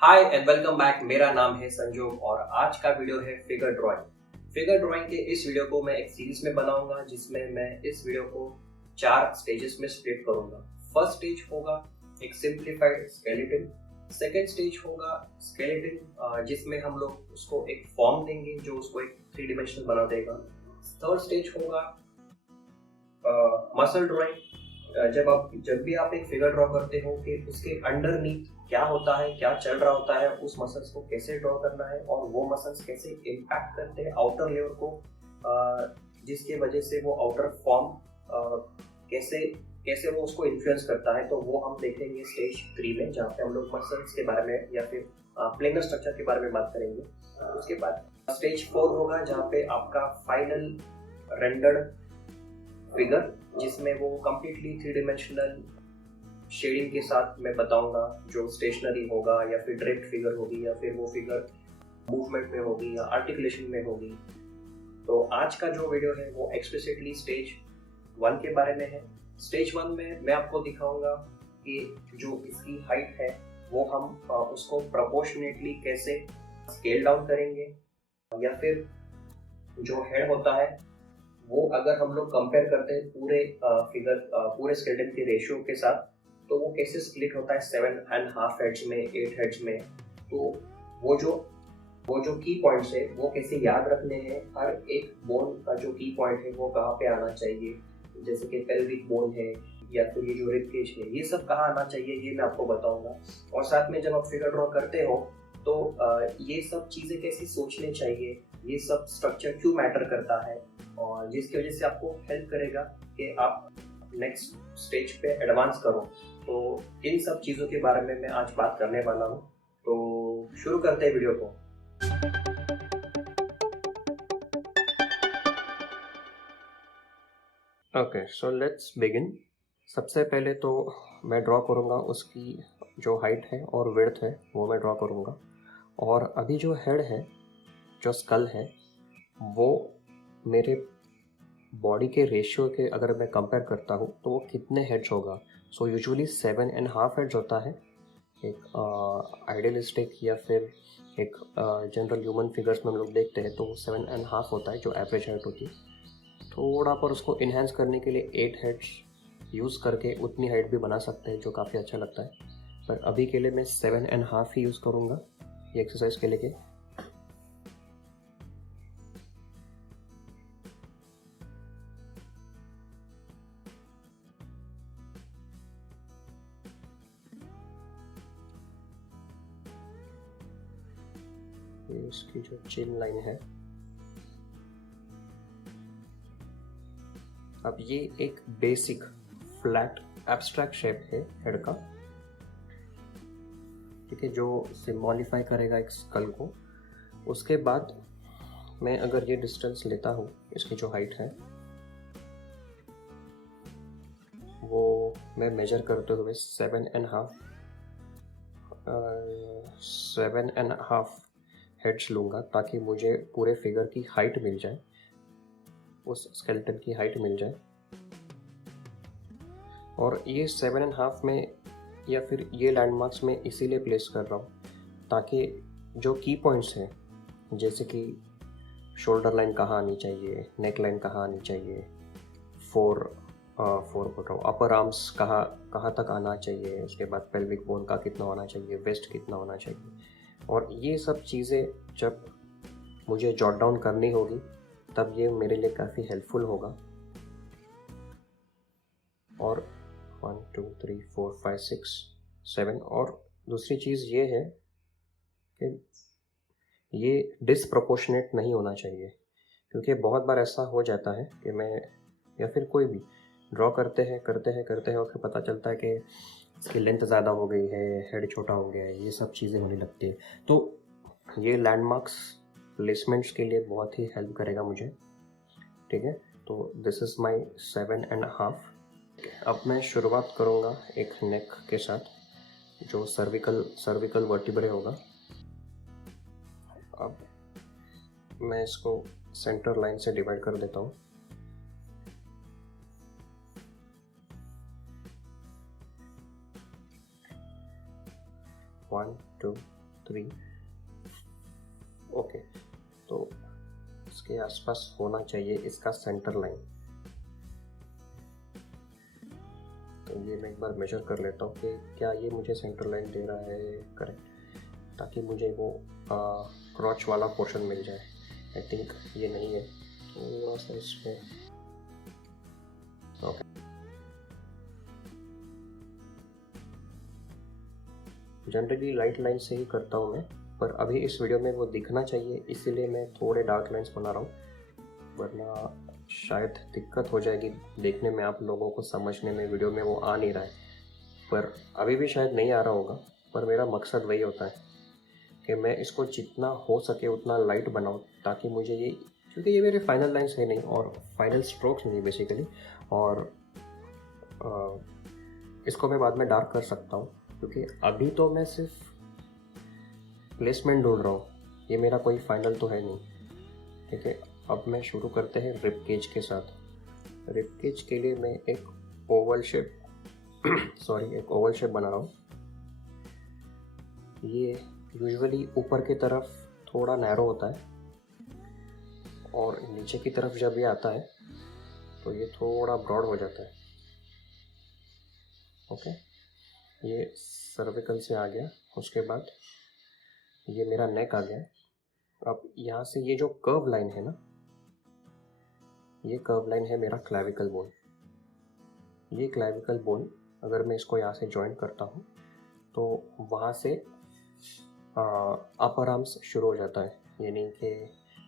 Hi and welcome back. मेरा नाम है संजोग और आज का वीडियो है फिगर ड्राइंग। फिगर ड्राइंग के इस वीडियो को मैं एक सीरीज में बनाऊंगा जिसमें मैं इस वीडियो को 4 स्टेजेस में स्प्लिट करूंगा। फर्स्ट स्टेज होगा एक सिंप्लीफाइड स्केलेटन। सेकेंड स्टेज होगा स्केलेटन जिसमें हम लोग उसको एक फॉर्म देंगे जो उसको एक 3 डिमेंशनल बना देगा। थर्ड स्टेज होगा मसल ड्राइंग। जब भी आप एक फिगर ड्रॉ करते हो कि उसके अंडरनीथ क्या होता है, क्या चल रहा होता है, उस मसल्स को कैसे ड्रॉ करना है और वो मसल्स कैसे इम्पैक्ट करते हैं आउटर लेयर को, जिसके वजह से वो आउटर फॉर्म कैसे कैसे वो उसको इन्फ्लुएंस करता है। तो वो हम देखेंगे स्टेज 3 में, जहाँ पे हम लोग मसल्स के बारे में या फिर प्लेनर स्ट्रक्चर के बारे में बात करेंगे। उसके बाद स्टेज 4 होगा जहाँ पे आपका फाइनल रेंडर्ड फिगर, जिसमें वो कम्प्लीटली 3 डिमेंशनल शेडिंग के साथ मैं बताऊंगा, जो स्टेशनरी होगा या फिर डायरेक्ट फिगर होगी या फिर वो फिगर मूवमेंट में होगी या आर्टिकुलेशन में होगी। तो आज का जो वीडियो है वो एक्सप्लिसिटली स्टेज 1 के बारे में है। स्टेज 1 में मैं आपको दिखाऊंगा कि जो इसकी हाइट है वो हम उसको प्रोपोर्शनेटली कैसे स्केल डाउन करेंगे, या फिर जो हेड होता है वो अगर हम लोग कंपेयर करते हैं पूरे स्केलेटन के रेशियो के साथ, तो वो कैसे स्प्लिट होता है 7.5 हेड्स में, 8 हेड्स में। तो वो जो वो जो की पॉइंट्स है वो कैसे याद रखने हैं, हर एक बोन का जो की पॉइंट है वो कहाँ पे आना चाहिए, जैसे कि पेल्विक बोन है या फिर ये जो रिब केज है, ये सब कहाँ आना चाहिए, ये मैं आपको बताऊंगा। और साथ में जब आप फिगर ड्रॉ करते हो तो ये सब चीज़ें कैसे सोचनी चाहिए, ये सब स्ट्रक्चर क्यों मैटर करता है, और जिसकी वजह से आपको हेल्प करेगा कि आप नेक्स्ट स्टेज पे एडवांस करो। तो इन सब चीज़ों के बारे में मैं आज बात करने वाला हूँ। तो शुरू करते हैं वीडियो को। Okay, so let's begin. सबसे पहले तो मैं ड्रॉ करूँगा उसकी जो हाइट है और विड्थ है वो मैं ड्रॉ करूँगा। और अभी जो हेड है, जो स्कल है, वो मेरे बॉडी के रेशियो के अगर मैं कंपेयर करता हूँ तो वो कितने हेड्स होगा। सो यूजुअली 7.5 हेड्स होता है एक आइडियलिस्टिक या फिर एक जनरल ह्यूमन फिगर्स में हम लोग देखते हैं तो वो 7.5 होता है जो एवरेज हाइट होती है। थोड़ा पर उसको इन्हेंस करने के लिए 8 हेड्स यूज़ करके उतनी हाइट भी बना सकते हैं जो काफ़ी अच्छा लगता है। पर अभी के लिए मैं 7.5 ही यूज़ करूँगा ये एक्सरसाइज के लिए। ये इसकी जो चिन लाइन है, अब ये एक बेसिक फ्लैट एब्स्ट्रैक्ट शेप है हेड का, ठीक है, जो सिम्बॉलिफाई करेगा एक स्कल को। उसके बाद मैं अगर ये डिस्टेंस लेता हूँ, इसकी जो हाइट है वो मैं मेजर करते हुए 7.5 हेड्स लूँगा ताकि मुझे पूरे फिगर की हाइट मिल जाए, उस स्केलेटन की हाइट मिल जाए। और ये 7.5 में या फिर ये लैंडमार्क्स में इसीलिए प्लेस कर रहा हूँ ताकि जो की पॉइंट्स हैं, जैसे कि शोल्डर लाइन कहाँ आनी चाहिए, नेक लाइन कहाँ आनी चाहिए, फोर बोल रहा हूँ, अपर आर्म्स कहाँ कहाँ तक आना चाहिए, उसके बाद पेल्विक बोन का कितना होना चाहिए, वेस्ट कितना होना चाहिए, और ये सब चीज़ें जब मुझे जॉट डाउन करनी होगी तब ये मेरे लिए काफ़ी हेल्पफुल होगा। और 1 2 3 4 5 6 7। और दूसरी चीज़ ये है कि ये डिसप्रोपोर्शनेट नहीं होना चाहिए, क्योंकि बहुत बार ऐसा हो जाता है कि मैं या फिर कोई भी ड्रॉ करते हैं और फिर पता चलता है कि इसकी लेंथ ज़्यादा हो गई है, हेड छोटा हो गया है, ये सब चीज़ें होने लगती है। तो ये लैंडमार्क्स प्लेसमेंट्स के लिए बहुत ही हेल्प करेगा मुझे, ठीक है। तो दिस इज़ माई 7.5। अब मैं शुरुआत करूँगा एक नेक के साथ, जो सर्विकल वर्टिब्रे होगा। अब मैं इसको सेंटर लाइन से डिवाइड कर देता हूँ। वन 2 3। ओके, तो इसके आसपास होना चाहिए इसका सेंटर लाइन। तो ये मैं एक बार मेजर कर लेता हूँ कि क्या ये मुझे सेंटर लाइन दे रहा है करेक्ट, ताकि मुझे वो क्रॉच वाला पोर्शन मिल जाए। आई थिंक ये नहीं है, थोड़ा सा इसमें। ओके, जनरली लाइट लाइन से ही करता हूँ मैं, पर अभी इस वीडियो में वो दिखना चाहिए इसीलिए मैं थोड़े डार्क लाइंस बना रहा हूँ, वरना शायद दिक्कत हो जाएगी देखने में, आप लोगों को समझने में, वीडियो में वो आ नहीं रहा है। पर अभी भी शायद नहीं आ रहा होगा, पर मेरा मकसद वही होता है कि मैं इसको जितना हो सके उतना लाइट बनाऊँ, ताकि मुझे ये, क्योंकि ये मेरे फाइनल लाइंस है नहीं और फाइनल स्ट्रोक्स नहीं बेसिकली, और इसको मैं बाद में डार्क कर सकता हूँ, क्योंकि अभी तो मैं सिर्फ प्लेसमेंट ढूंढ रहा हूँ, ये मेरा कोई फाइनल तो है नहीं। ठीक है, अब मैं शुरू करते हैं रिब केज के साथ। रिब केज के लिए मैं एक ओवल शेप एक ओवल शेप बना रहा हूँ। ये यूजुअली ऊपर की तरफ थोड़ा नैरो होता है और नीचे की तरफ जब ये आता है तो ये थोड़ा ब्रॉड हो जाता है। ओके, ये सर्विकल से आ गया, उसके बाद ये मेरा नेक आ गया। अब यहाँ से ये जो कर्व लाइन है ना, ये कर्व लाइन है मेरा क्लैविकल बोन। ये क्लैविकल बोन अगर मैं इसको यहाँ से जॉइन करता हूँ तो वहाँ से अपर आर्म्स शुरू हो जाता है, यानी कि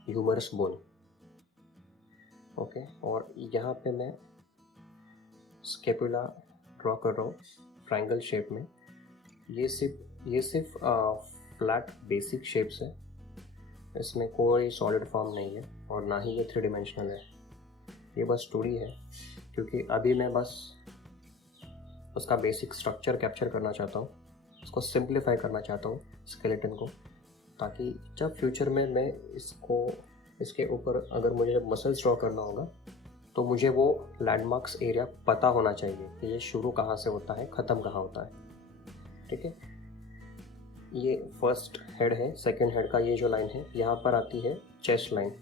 ह्यूमरस बोन। ओके, और यहाँ पे मैं स्केपुला ड्रॉ कर रहा हूँ ट्रायंगल शेप में। ये सिर्फ फ्लैट बेसिक शेप्स है, इसमें कोई सॉलिड फॉर्म नहीं है और ना ही ये 3 डायमेंशनल है, ये बस 2D है, क्योंकि अभी मैं बस उसका बेसिक स्ट्रक्चर कैप्चर करना चाहता हूँ, उसको सिंप्लीफाई करना चाहता हूँ स्केलेटन को, ताकि जब फ्यूचर में मैं इसके ऊपर अगर मुझे जब मसल्स ड्रॉ करना होगा तो मुझे वो लैंडमार्क्स एरिया पता होना चाहिए कि ये शुरू कहाँ से होता है, ख़त्म कहाँ होता है। ठीक है, ये फर्स्ट हेड है। सेकंड हेड का ये जो लाइन है यहाँ पर आती है चेस्ट लाइन,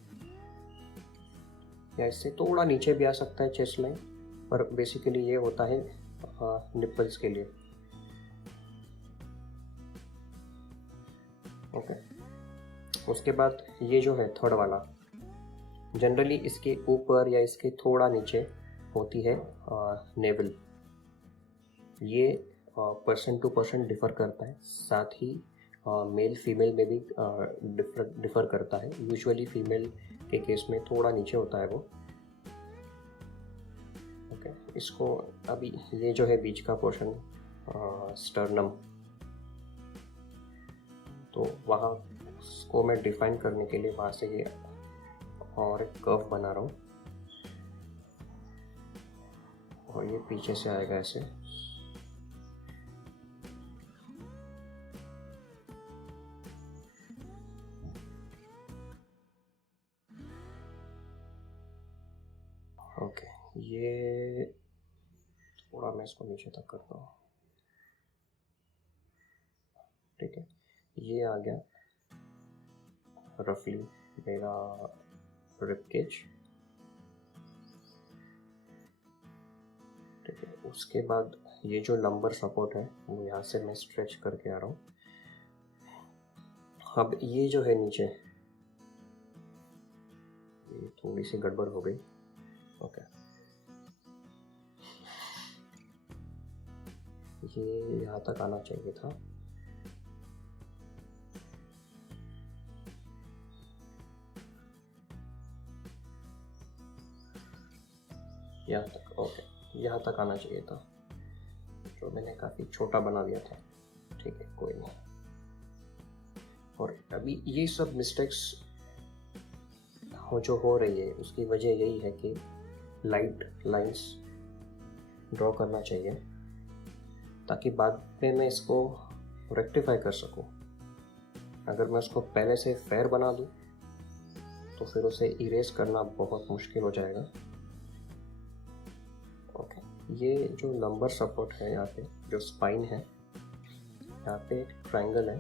या इससे थोड़ा नीचे भी आ सकता है चेस्ट लाइन, पर बेसिकली ये होता है निप्पल्स के लिए। ओके, उसके बाद ये जो है थर्ड वाला, जनरली इसके ऊपर या इसके थोड़ा नीचे होती है नेवल। ये पर्सन टू पर्सन डिफ़र करता है, साथ ही मेल फीमेल में भी डिफ़र करता है। यूजुअली फीमेल के केस में थोड़ा नीचे होता है वो। ओके, इसको अभी ये जो है बीच का पोर्शन स्टर्नम, तो वहाँ उसको मैं डिफाइन करने के लिए वहाँ से ये और एक कर्व बना रहा हूँ और ये पीछे से आएगा ऐसे। ओके, ये थोड़ा मैं इसको नीचे तक करता हूँ। ठीक है, ये आ गया रफली मेरा रिब केज। ठीक है, उसके बाद ये जो लंबर सपोर्ट है वो यहाँ से मैं स्ट्रेच करके आ रहा हूँ। अब ये जो है नीचे, ये थोड़ी सी गड़बड़ हो गई। ओके, ये यहाँ तक आना चाहिए था। यहाँ तक, ओके, यहाँ तक आना चाहिए था, जो मैंने काफ़ी छोटा बना दिया था। ठीक है, कोई नहीं। और अभी ये सब मिस्टेक्स जो हो रही है उसकी वजह यही है कि लाइट लाइंस ड्रॉ करना चाहिए, ताकि बाद में मैं इसको रेक्टिफाई कर सकूं। अगर मैं उसको पहले से फेयर बना दूं तो फिर उसे इरेज करना बहुत मुश्किल हो जाएगा। ओके, ये जो लंबर सपोर्ट है, यहाँ पे जो स्पाइन है, यहाँ पे एक ट्रायंगल है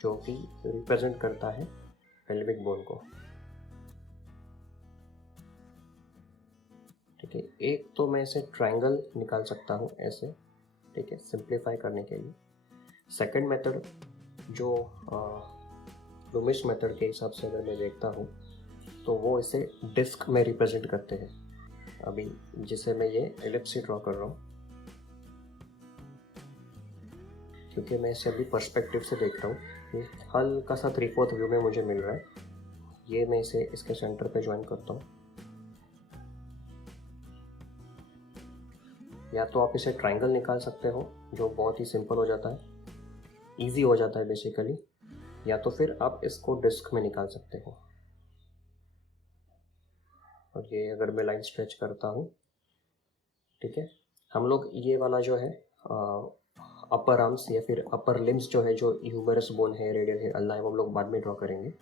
जो कि रिप्रेजेंट करता है पेल्विक बोन को। ठीक है, एक तो मैं इसे ट्रायंगल निकाल सकता हूँ ऐसे, ठीक है, सिंप्लीफाई करने के लिए। सेकंड मेथड जो लूमिस मेथड के हिसाब से अगर मैं देखता हूँ तो वो इसे डिस्क में रिप्रेजेंट करते हैं। अभी जिसे मैं ये एलिप्स ही ड्रॉ कर रहा हूँ, क्योंकि मैं इसे अभी पर्सपेक्टिव से देख रहा हूँ। ये हल्का सा 3/4 व्यू में मुझे मिल रहा है। ये मैं इसे इसके सेंटर पे ज्वाइन करता हूँ। या तो आप इसे ट्रायंगल निकाल सकते हो, जो बहुत ही सिंपल हो जाता है, इजी हो जाता है बेसिकली, या तो फिर आप इसको डिस्क में निकाल सकते हो। और ये अगर मैं लाइन स्ट्रेच करता हूँ, ठीक है, हम लोग ये वाला जो है अपर आर्म्स या फिर अपर लिम्स जो है, जो ह्यूमरस बोन है, रेडियल है, अल्ना है, वो हम लोग बाद में ड्रॉ करेंगे।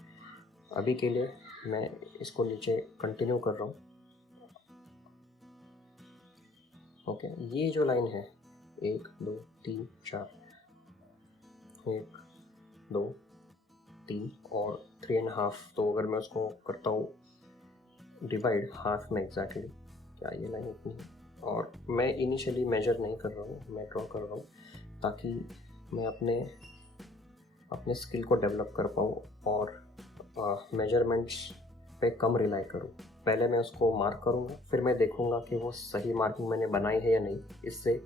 अभी के लिए मैं इसको नीचे कंटिन्यू कर रहा हूँ। ओके, ये जो लाइन है 1 2 3 4, 1 2 3 और 3.5, तो अगर मैं उसको करता हूँ डिवाइड हाफ में एग्जैक्टली, क्या ये लाइन इतनी है? और मैं इनिशियली मेजर नहीं कर रहा हूँ, मैं ड्रॉ कर रहा हूँ ताकि मैं अपने स्किल को डेवलप कर पाऊँ और मेजरमेंट्स पे कम रिलाई करूँ। पहले मैं उसको मार्क करूँगा, फिर मैं देखूँगा कि वो सही मार्किंग मैंने बनाई है या नहीं। इससे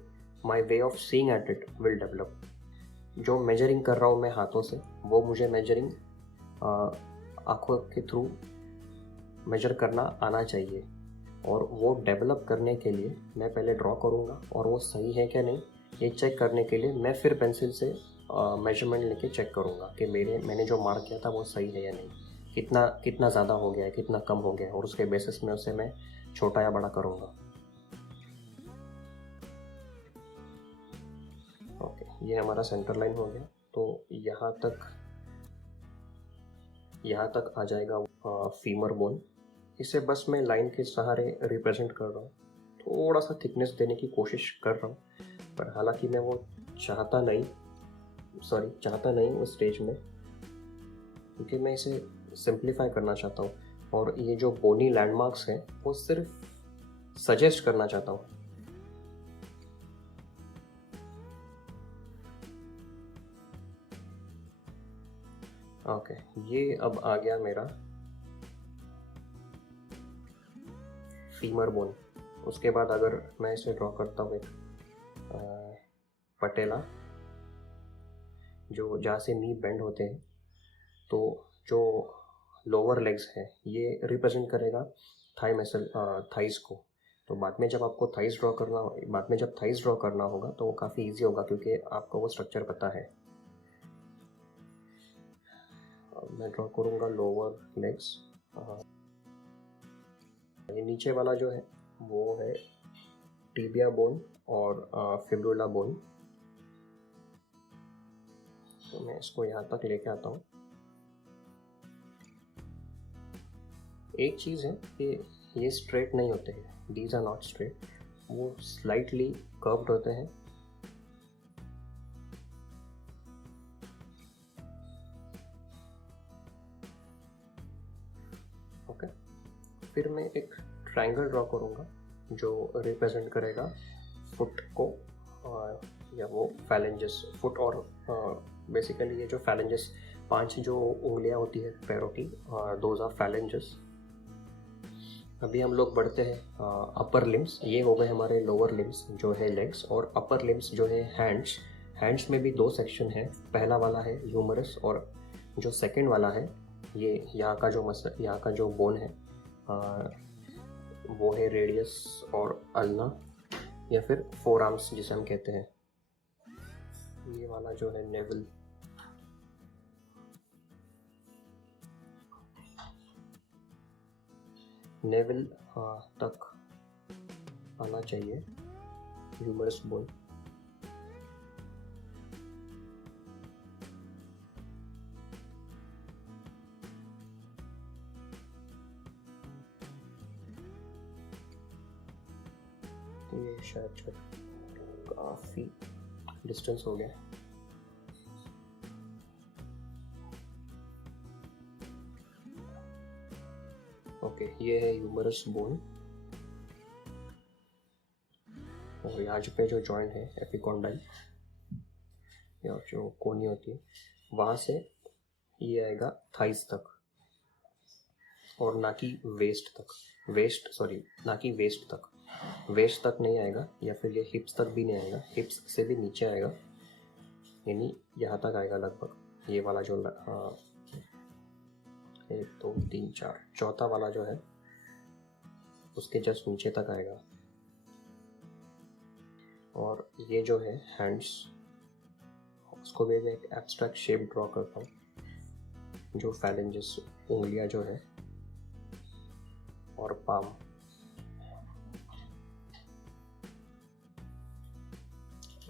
my way of seeing at it will develop. जो मेजरिंग कर रहा हूँ मैं हाथों से, वो मुझे मेजरिंग आँखों के थ्रू मेजर करना आना चाहिए। और वो डेवलप करने के लिए मैं पहले ड्रॉ करूँगा, और वो सही है क्या नहीं ये चेक करने के लिए मैं फिर पेंसिल से मेजरमेंट लेके चेक करूँगा कि मैंने जो मार्क किया था वो सही है या नहीं, कितना ज़्यादा हो गया है, कितना कम हो गया है, और उसके बेसिस में उसे मैं छोटा या बड़ा करूँगा। ओके, ये हमारा सेंटर लाइन हो गया। तो यहाँ तक आ जाएगा फीमर बोन। इसे बस मैं लाइन के सहारे रिप्रेजेंट कर रहा हूँ, थोड़ा सा थिकनेस देने की कोशिश कर रहा हूँ, पर हालांकि मैं वो चाहता नहीं उस स्टेज में, क्योंकि मैं इसे सिंप्लीफाई करना चाहता हूँ। और ये जो बोनी लैंडमार्क्स हैं वो सिर्फ सजेस्ट करना चाहता हूँ। ओके, ये अब आ गया मेरा फीमर बोन। उसके बाद अगर मैं इसे ड्रॉ करता हूँ एक पटेला, जो जहाँ से नी बेंड होते हैं, तो जो लोअर लेग्स है ये रिप्रेजेंट करेगा थाइस को। तो बाद में जब थाइस ड्रॉ करना होगा तो वो काफ़ी इजी होगा, क्योंकि आपको वो स्ट्रक्चर पता है। मैं ड्रॉ करूँगा लोअर लेग्स। ये नीचे वाला जो है वो है टिबिया बोन और फिब्रुला बोन। तो मैं इसको यहाँ तक लेके आता हूँ। एक चीज़ है कि ये स्ट्रेट नहीं होते हैं, दीज आर नॉट स्ट्रेट, वो स्लाइटली कर्व्ड होते हैं। ओके, फिर मैं एक ट्रायंगल ड्रॉ करूँगा जो रिप्रेजेंट करेगा फुट को, या वो फैलेंजेस फुट, और बेसिकली ये जो फैलेंजेस 5 जो उंगलियां होती है पैरों की, दोज आर फैलेंजेस। अभी हम लोग बढ़ते हैं अपर लिम्स। ये हो गए हमारे लोअर लिम्स जो है लेग्स, और अपर लिम्स जो है हैंड्स में भी 2 सेक्शन है। पहला वाला है ह्यूमरस, और जो सेकंड वाला है ये यहाँ का जो बोन है वो है रेडियस और अल्ना, या फिर फोर आर्म्स जिसे हम कहते हैं। ये वाला जो है नेवल, तक आना चाहिए ह्यूमरस बोन। ये शायद काफ़ी डिस्टेंस हो गया। ओके, ये है ह्यूमरस बोन, और यहाँ पे जो जॉइंट है एपिकॉन्डाइल या जो कोनी होती है, वहाँ से ये आएगा थाइस तक, और ना कि वेस्ट तक, ना कि वेस्ट तक नहीं आएगा, या फिर ये हिप्स तक भी नहीं आएगा, हिप्स से भी नीचे आएगा, यानी यहाँ तक आएगा लगभग। ये वाला जो 1 2 3 4 चौथा वाला जो है उसके जस्ट नीचे तक आएगा। और ये जो है हैंड्स, उसको भी मैं एक एब्स्ट्रैक्ट शेप ड्रॉ करता हूँ, जो फैलेंजेस उंगलियाँ जो है और पाम।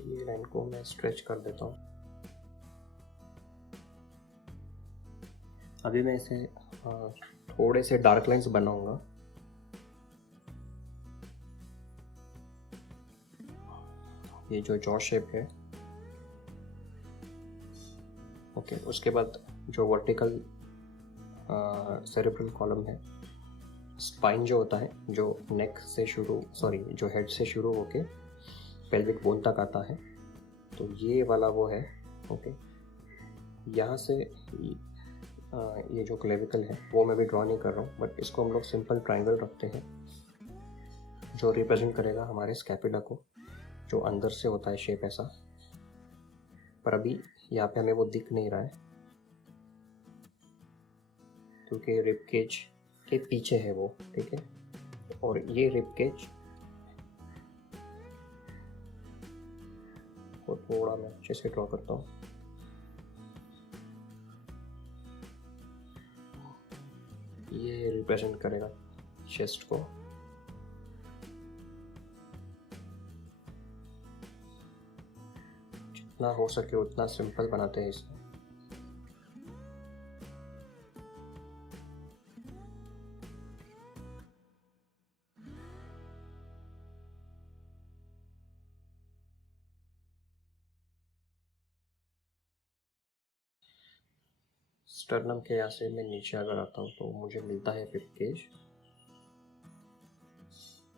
ये लाइन को मैं स्ट्रेच कर देता हूँ। अभी मैं इसे थोड़े से डार्क लाइंस बनाऊंगा। ये जो जॉ शेप है, ओके, उसके बाद जो वर्टिकल सेरेब्रल कॉलम है, स्पाइन जो होता है, जो नेक से जो हेड से शुरू होके पेल्विक बोन तक आता है, तो ये वाला वो है। ओके, यहाँ से ये जो क्लेविकल है वो मैं भी ड्रॉ नहीं कर रहा हूँ, बट इसको हम लोग सिंपल ट्राइंगल रखते हैं, जो रिप्रेजेंट करेगा हमारे स्कैपुला को, जो अंदर से होता है शेप ऐसा। पर अभी यहाँ पे हमें वो दिख नहीं रहा है, क्योंकि रिब केज के पीछे है वो, ठीक है। और ये रिब केज को थोड़ा मैं अच्छे से ड्रॉ करता हूँ। ये रिप्रेजेंट करेगा चेस्ट को। जितना हो सके उतना सिंपल बनाते हैं इसे। स्टर्नम के यहाँ से मैं नीचे अगर आता हूँ तो मुझे मिलता है रिब केज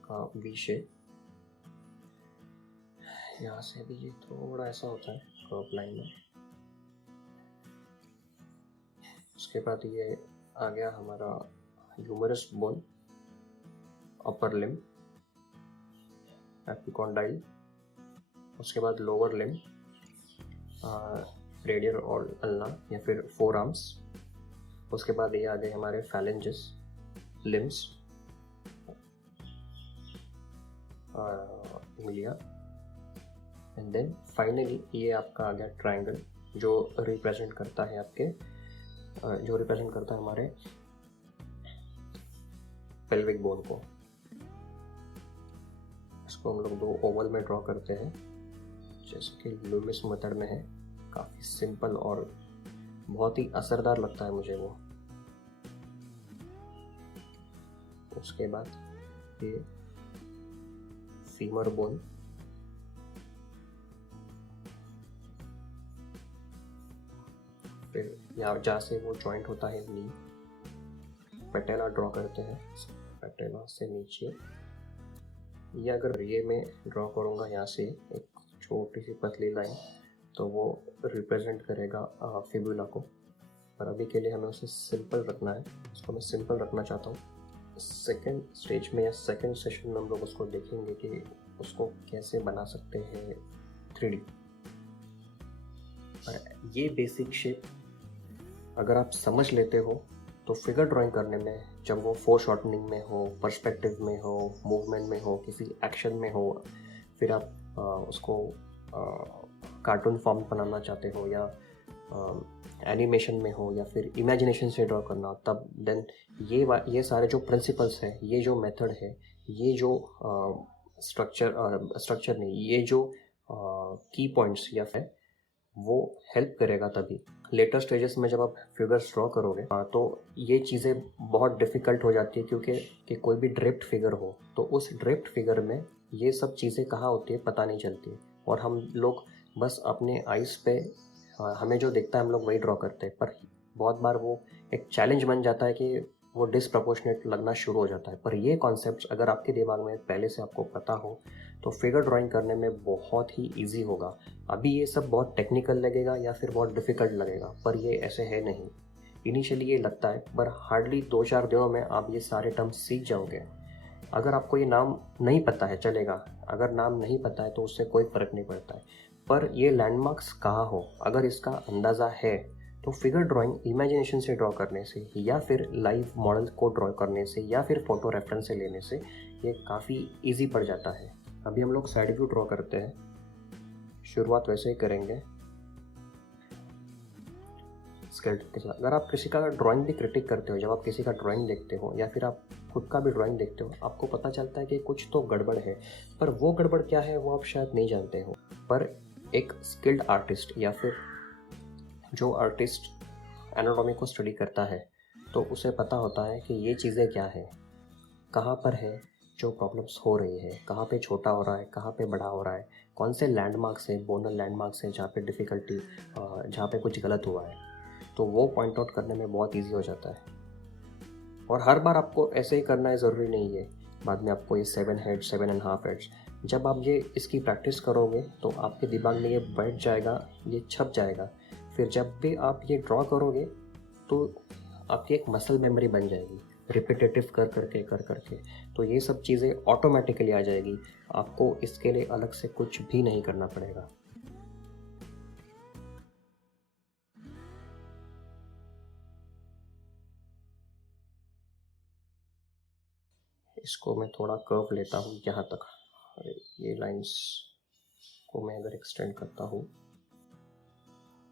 का वी शेप। यहाँ से भी ये थोड़ा ऐसा होता है कर्व लाइन में। उसके बाद ये आ गया हमारा ह्यूमरस बोन, अपर लिम, एपिकॉन्डाइल। उसके बाद लोअर लिम, रेडियर और अल्ना या फिर फोर आर्म्स। उसके बाद ये आ गए हमारे फैलेंजेस, लिम्स, उंगलियाँ, एंड देन फाइनली ये आपका आ गया ट्रायंगल, जो रिप्रेजेंट करता है हमारे पेल्विक बोन को। इसको हम लोग 2 ओवल में ड्रॉ करते हैं, जैसे कि लुमिस मेथड में है। काफ़ी सिंपल और बहुत ही असरदार लगता है मुझे वो। उसके बाद ये फीमर बोन, फिर यहाँ जहाँ से वो जॉइंट होता है नी, पैटेला ड्रॉ करते हैं, पैटेला से नीचे। ये अगर ये मैं ड्रॉ करूँगा यहाँ से एक छोटी सी पतली लाइन, तो वो रिप्रेजेंट करेगा फिबुला को। पर अभी के लिए हमें उसे सिंपल रखना है, उसको मैं सिंपल रखना चाहता हूँ। सेकेंड स्टेज में या सेकेंड सेशन में हम लोग उसको देखेंगे कि उसको कैसे बना सकते हैं 3D। पर ये बेसिक शेप अगर आप समझ लेते हो तो फिगर ड्राइंग करने में, जब वो फोर शॉर्टनिंग में हो, पर्सपेक्टिव में हो, मूवमेंट में हो, किसी एक्शन में हो, फिर आप उसको कार्टून फॉर्म बनाना चाहते हो या एनिमेशन में हो या फिर इमेजिनेशन से ड्रॉ करना, तब देन ये सारे जो प्रिंसिपल्स हैं, ये जो मेथड है, ये जो स्ट्रक्चर नहीं, ये जो की पॉइंट्स या फिर वो हेल्प करेगा। तभी लेटर स्टेजेस में जब आप फिगर्स ड्रॉ करोगे तो ये चीज़ें बहुत डिफ़िकल्ट हो जाती है, क्योंकि कि कोई भी ड्रिफ्ट फिगर हो तो उस ड्रिफ्ट फिगर में ये सब चीज़ें कहाँ होती है पता नहीं चलती है, और हम लोग बस अपने आइज़ पे हमें जो दिखता है हम लोग वही ड्रॉ करते हैं। पर बहुत बार वो एक चैलेंज बन जाता है कि वो डिसप्रपोर्शनेट लगना शुरू हो जाता है। पर ये कॉन्सेप्ट्स अगर आपके दिमाग में पहले से आपको पता हो तो फिगर ड्राइंग करने में बहुत ही ईजी होगा। अभी ये सब बहुत टेक्निकल लगेगा या फिर बहुत डिफ़िकल्ट लगेगा, पर ये ऐसे है नहीं। इनिशियली ये लगता है, पर हार्डली 2-4 दिनों में आप ये सारे टर्म्स सीख जाओगे। अगर आपको ये नाम नहीं पता है चलेगा, अगर नाम नहीं पता है तो उससे कोई फ़र्क नहीं पड़ता है। पर ये लैंडमार्क्स कहाँ हो, अगर इसका अंदाज़ा है तो फिगर ड्राइंग इमेजिनेशन से ड्रॉ करने से या फिर लाइव मॉडल को ड्रॉ करने से या फिर फ़ोटो रेफरेंस से लेने से ये काफ़ी इजी पड़ जाता है। अभी हम लोग साइड व्यू ड्रॉ करते हैं। शुरुआत वैसे ही करेंगे स्केल्ड के साथ। अगर आप किसी का ड्राइंग भी क्रिटिक करते हो, जब आप किसी का ड्राइंग देखते हो या फिर आप खुद का भी ड्राइंग देखते हो, आपको पता चलता है कि कुछ तो गड़बड़ है, पर वो गड़बड़ क्या है वो आप शायद नहीं जानते हो। पर एक स्किल्ड आर्टिस्ट या फिर जो आर्टिस्ट एनाटॉमी को स्टडी करता है तो उसे पता होता है कि ये चीज़ें क्या है, कहाँ पर है जो प्रॉब्लम्स हो रही है, कहाँ पे छोटा हो रहा है, कहाँ पे बड़ा हो रहा है, कौन से लैंडमार्क्स हैं, बोनल लैंडमार्क्स हैं जहाँ पे डिफ़िकल्टी, जहाँ पे कुछ गलत हुआ है, तो वो पॉइंट आउट करने में बहुत ईजी हो जाता है। और हर बार आपको ऐसे ही करना है ज़रूरी नहीं है। बाद में आपको ये 7 हेड 7.5 हेड्स, जब आप ये इसकी प्रैक्टिस करोगे तो आपके दिमाग में ये बैठ जाएगा, ये छप जाएगा। फिर जब भी आप ये ड्रॉ करोगे तो आपकी एक मसल मेमोरी बन जाएगी, रिपीटेटिव कर करके। तो ये सब चीज़ें ऑटोमेटिकली आ जाएगी, आपको इसके लिए अलग से कुछ भी नहीं करना पड़ेगा। इसको मैं थोड़ा कर्व लेता हूँ यहाँ तक। ये लाइंस को मैं अगर एक्सटेंड करता हूँ,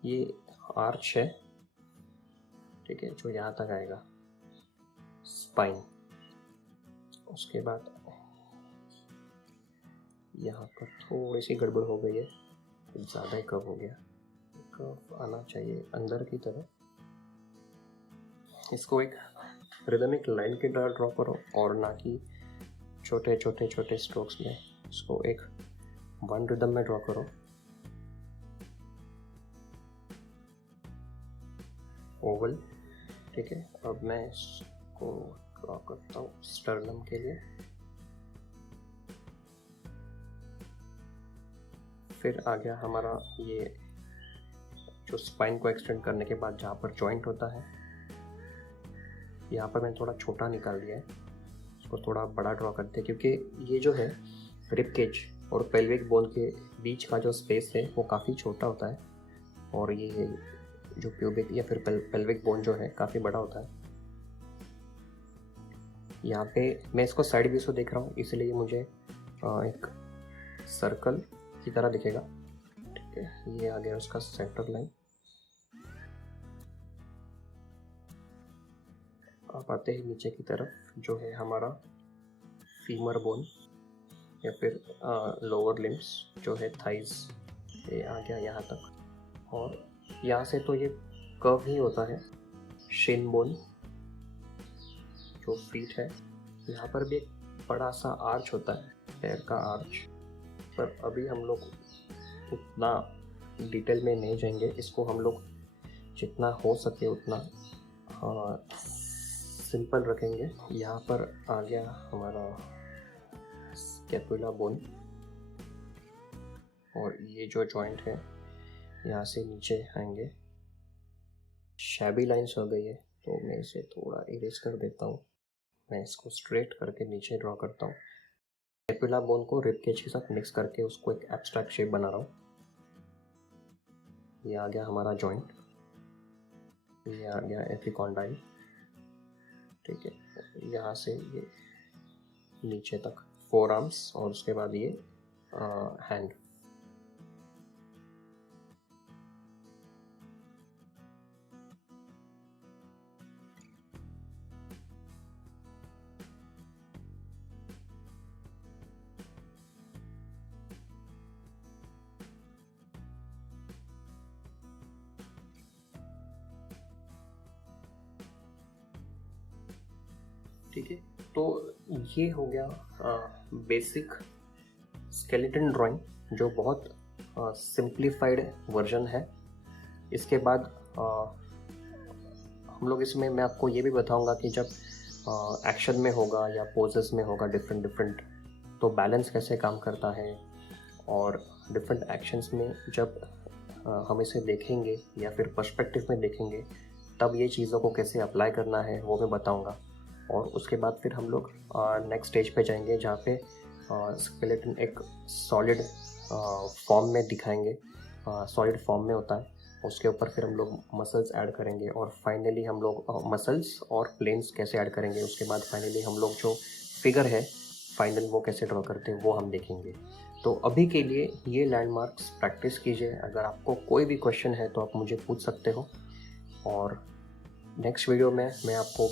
ये आर्च है, ठीक है, जो यहाँ तक आएगा स्पाइन। उसके बाद यहाँ पर थोड़ी सी गड़बड़ हो गई है, कुछ ज़्यादा ही कर्व हो गया। कर्व आना चाहिए अंदर की तरफ। इसको एक रिदमिक लाइन की तरह ड्रॉ करो और ना कि छोटे छोटे छोटे स्ट्रोक्स में। इसको एक वन रिदम में ड्रॉ करो। ओवल, ठीक है। अब मैं इसको ड्रॉ करता हूँ स्टर्नम के लिए। फिर आ गया हमारा ये जो स्पाइन को एक्सटेंड करने के बाद जहाँ पर जॉइंट होता है, यहाँ पर मैंने थोड़ा छोटा निकाल दिया है, इसको थोड़ा बड़ा ड्रॉ करते हैं क्योंकि ये जो है रिब केज और पेल्विक बोन के बीच का जो स्पेस है वो काफ़ी छोटा होता है और ये जो प्यूबिक या फिर पेल्विक बोन जो है काफ़ी बड़ा होता है। यहाँ पे मैं इसको साइड व्यू से देख रहा हूँ, इसलिए मुझे एक सर्कल की तरह दिखेगा, ठीक है। ये आ गया उसका सेंटर लाइन। आप आते हैं नीचे की तरफ, जो है हमारा फीमर बोन या फिर लोअर लिम्स जो है थाइज, ये आ गया यहाँ तक। और यहाँ से तो ये कर्व ही होता है। शिन बोन जो फीट है, यहाँ पर भी एक बड़ा सा आर्च होता है, पैर का आर्च। पर अभी हम लोग उतना डिटेल में नहीं जाएंगे, इसको हम लोग जितना हो सके उतना सिंपल रखेंगे। यहाँ पर आ गया हमारा स्कैपुला बोन और ये जो जॉइंट है यहाँ से नीचे आएंगे। शैबी लाइन्स हो गई है तो मैं इसे थोड़ा इरेज कर देता हूँ। मैं इसको स्ट्रेट करके नीचे ड्रॉ करता हूँ। स्कैपुला बोन को रिब केज के साथ मिक्स करके उसको एक एब्स्ट्रैक्ट शेप बना रहा हूँ। ये आ गया हमारा जॉइंट, ये आ गया एपिकॉन्डाइल, ठीक है। यहाँ से ये नीचे तक फोर आर्म्स और उसके बाद ये हैंड। ठीक है, तो ये हो गया बेसिक स्केलेटन ड्राइंग जो बहुत सिंप्लीफाइड वर्जन है। इसके बाद हम लोग इसमें मैं आपको ये भी बताऊंगा कि जब एक्शन में होगा या पोजेस में होगा डिफरेंट डिफरेंट, तो बैलेंस कैसे काम करता है, और डिफरेंट एक्शंस में जब हम इसे देखेंगे या फिर पर्सपेक्टिव में देखेंगे तब ये चीज़ों को कैसे अप्लाई करना है वो मैं बताऊंगा। और उसके बाद फिर हम लोग नेक्स्ट स्टेज पे जाएंगे जहाँ पे स्केलेटन एक सॉलिड फॉर्म में दिखाएंगे, सॉलिड फॉर्म में होता है। उसके ऊपर फिर हम लोग मसल्स ऐड करेंगे और फाइनली हम लोग मसल्स और प्लेन्स कैसे ऐड करेंगे। उसके बाद फाइनली हम लोग जो फिगर है फाइनल वो कैसे ड्रॉ करते हैं वो हम देखेंगे। तो अभी के लिए ये लैंडमार्क्स प्रैक्टिस कीजिए। अगर आपको कोई भी क्वेश्चन है तो आप मुझे पूछ सकते हो, और नेक्स्ट वीडियो में मैं आपको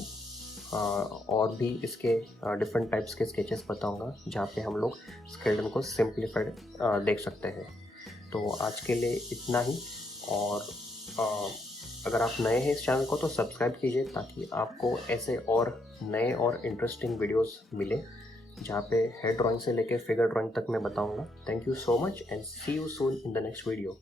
और भी इसके डिफरेंट टाइप्स के स्केचेस बताऊंगा जहाँ पे हम लोग स्केलेटन को सिंप्लीफाइड देख सकते हैं। तो आज के लिए इतना ही, और अगर आप नए हैं इस चैनल को तो सब्सक्राइब कीजिए ताकि आपको ऐसे और नए और इंटरेस्टिंग वीडियोस मिले जहाँ पे हेड ड्राइंग से लेकर फिगर ड्राइंग तक मैं बताऊंगा। Thank you so much and see you soon in the next video.